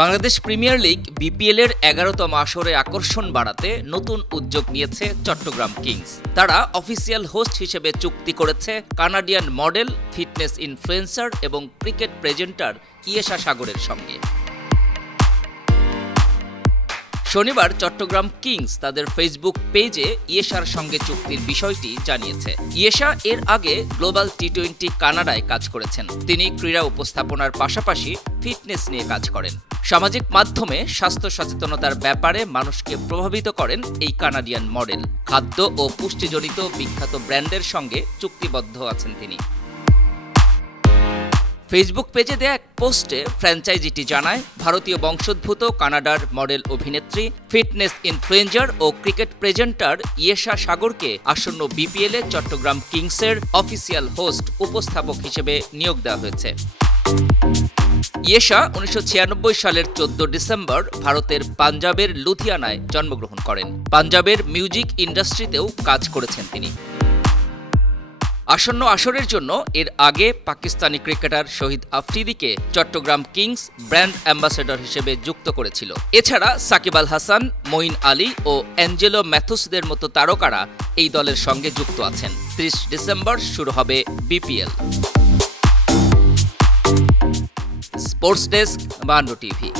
Bangladesh premier league BPL এর ১১তম আসরে আকর্ষণ বাড়াতে নতুন উদ্যোগ নিয়েছে চট্টগ্রাম কিংস। তারা অফিসিয়াল হোস্ট হিসেবে চুক্তি করেছে কানাডিয়ান মডেল, ফিটনেস ইনফ্লুয়েন্সার এবং ক্রিকেট প্রেজেন্টার ইয়েশা সাগরের সঙ্গে। শনিবার চট্টগ্রাম কিংস তাদের ফেসবুক পেজে ইয়েশার সঙ্গে চুক্তির বিষয়টি জানিয়েছে। ইয়েশা এর আগে গ্লোবাল টি-20 কানাডায় কাজ করেছেন। তিনি ক্রীড়া উপস্থাপনার পাশাপাশি ফিটনেস নিয়ে কাজ করেন। সামাজিক মাধ্যমে স্বাস্থ্য সচেতনতার ব্যাপারে মানুষকে প্রভাবিত করেন এই কানাডিয়ান মডেল। খাদ্য ও পুষ্টিজনিত বিখ্যাত ব্র্যান্ডের সঙ্গে চুক্তিবদ্ধ আছেন তিনি। ফেসবুক পেজে দেয়া এক পোস্টে ফ্র্যাঞ্চাইজিটি জানায়, ভারতীয় বংশোদ্ভূত কানাডার মডেল অভিনেত্রী, ফিটনেস ইনফ্লুয়েন্সার ও ক্রিকেট প্রেজেন্টার ইয়েশা সাগরকে আসন্ন বিপিএলে চট্টগ্রাম কিংসের অফিসিয়াল হোস্ট উপস্থাপক হিসেবে নিয়োগ দেওয়া হয়েছে। ইয়েশা ১৯৯৬ সালের ১৪ ডিসেম্বর ভারতের পাঞ্জাবের লুধিয়ানায় জন্মগ্রহণ করেন। পাঞ্জাবের মিউজিক ইন্ডাস্ট্রিতেও কাজ করেছেন তিনি। আসন্ন আসরের জন্য এর আগে পাকিস্তানি ক্রিকেটার শহীদ আফ্রিদিকে চট্টগ্রাম কিংস ব্র্যান্ড অ্যাম্বাসেডর হিসেবে যুক্ত করেছিল। এছাড়া সাকিব আল হাসান, মঈন আলী ও অ্যাঞ্জেলো ম্যাথুসদের মতো তারকারা এই দলের সঙ্গে যুক্ত আছেন। ৩০ ডিসেম্বর শুরু হবে বিপিএল। স্পোর্টস ডেস্ক, বায়ান্ন টিভি।